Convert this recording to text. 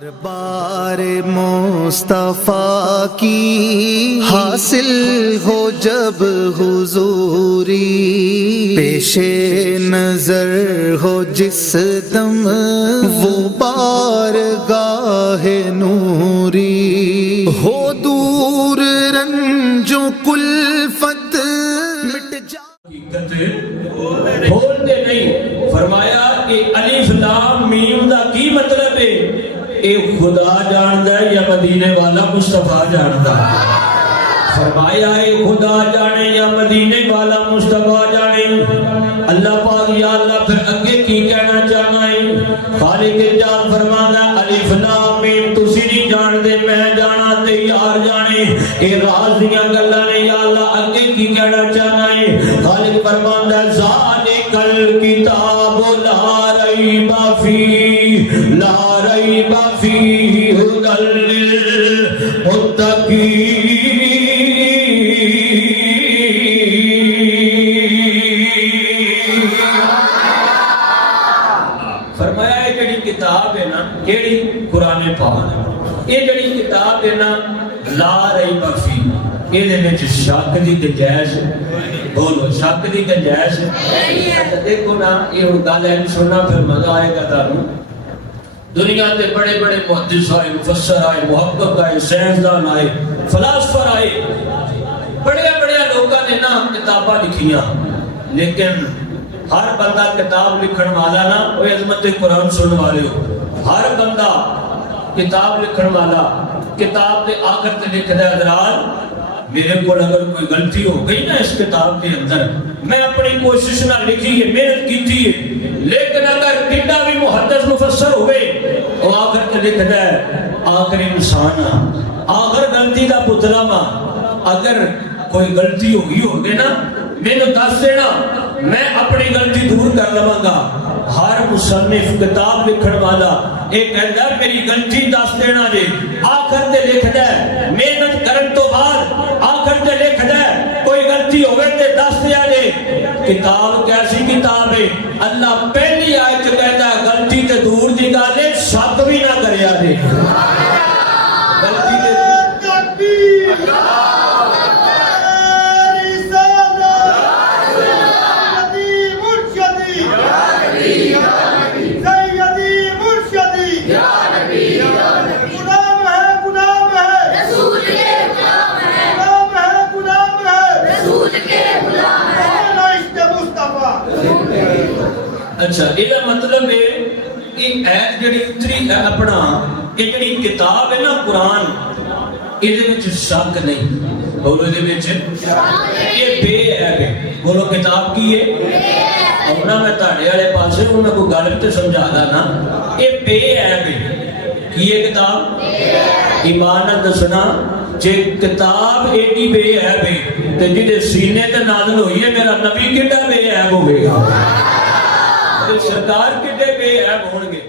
دربار مصطفیٰ کی حاصل ہو جب حضوری، پیش نظر ہو جس دم وہ بارگاہ نوری، ہو دور رنجو کلفت مٹ جا بولتے نہیں۔ فرمایا کہ الف لام میم دا کی مطلب ہے؟ اے خدا جاندا ہے یا مدینے والا مصطفیٰ جاندا؟ فرمایا اے خدا جانے یا مدینے والا مصطفیٰ جانے۔ اللہ پاک یا اللہ پھر اگے کی کہنا چاہنا ہے؟ خالق جان فرمانا الف لام میم تسی نہیں جان دے میں جانا تے یار جانے، اے راز دیاں گلاں نے یا اللہ اگے کی کہنا چاہنا ہے؟ خالق فرمانا ذالک الکتاب لا ریب فیہ لا ریب فیہ ھدی للمتقین۔ فرمایا یہ جڑی کتاب ہے نا، کیڑی؟ قرآن پاک۔ یہ جڑی کتاب ہے نا لا ریب فیہ، یہ وچ شک دی گنجائش، بولو شک دی گنجائش دیکھو نا۔ یہ گل ہے سننا پھر مزہ آئے گا تانوں۔ دنیا تے بڑے بڑے محدث آئے، مفسر آئے، محقق آئے، سائنسدان آئے، فلاسفر آئے، بڑے بڑے لوگوں نے نا کتاباں لکھیاں، لیکن ہر بندہ کتاب لکھن والا نا وہ عظمت قرآن سننے والے ہو۔ ہر بندہ کتاب لکھن والا کتاب دے آخر تے لکھدا ہے حضرات میرے کو اگر کوئی غلطی ہو گئی نا اس کتاب کے اندر، میں اپنی کوشش نہ لکھی ہے، محنت کی ہے، لیکن اگر کتنا بھی محدث مفسر ہوئے وہ آخر تے لکھدا ہے آخر انسان آخر غلطی دا پتلا ماں، اگر کوئی غلطی ہوئی ہوگی نا میں نے دس دینا، میں اپنی غلطی دور کر لواں گا۔ ہر مصنف کتاب لکھن والا ایک کہندا ہے میری غلطی دس دینا جے، آخر تے لکھدا ہے محنت کرن تو بعد آخر تے لکھدا ہے کوئی غلطی ہوے تے دس دیا جے۔ کتاب کیسی کتاب ہے؟ اللہ پہلی آیت کہندا ہے غلطی تے دور دی گل ہے، شک بھی نہ کریا جے۔ غلطی تے اچھا یہ مطلب ہے یہ ایت جڑی اتری ہے اپنا یہ جڑی کتاب ہے نا قرآن یہ دے وچ شک نہیں، بولو دے وچ یہ بے عیب ہے۔ بولو کتاب کی ہے؟ اور نہ میں تہاڈے والے پاسے ہوں میں کوئی گل تے سمجھا دا نا، یہ بے عیب ہے۔ کی ہے کتاب؟ ایمان نال دسنا جے کتاب ایڈی بے عیب ہے تے جدے سینے تے نازل ہوئی ہے میرا نبی کڈا بے عیب ہوے گا، سرکار کتنے بے عیب ہون گے۔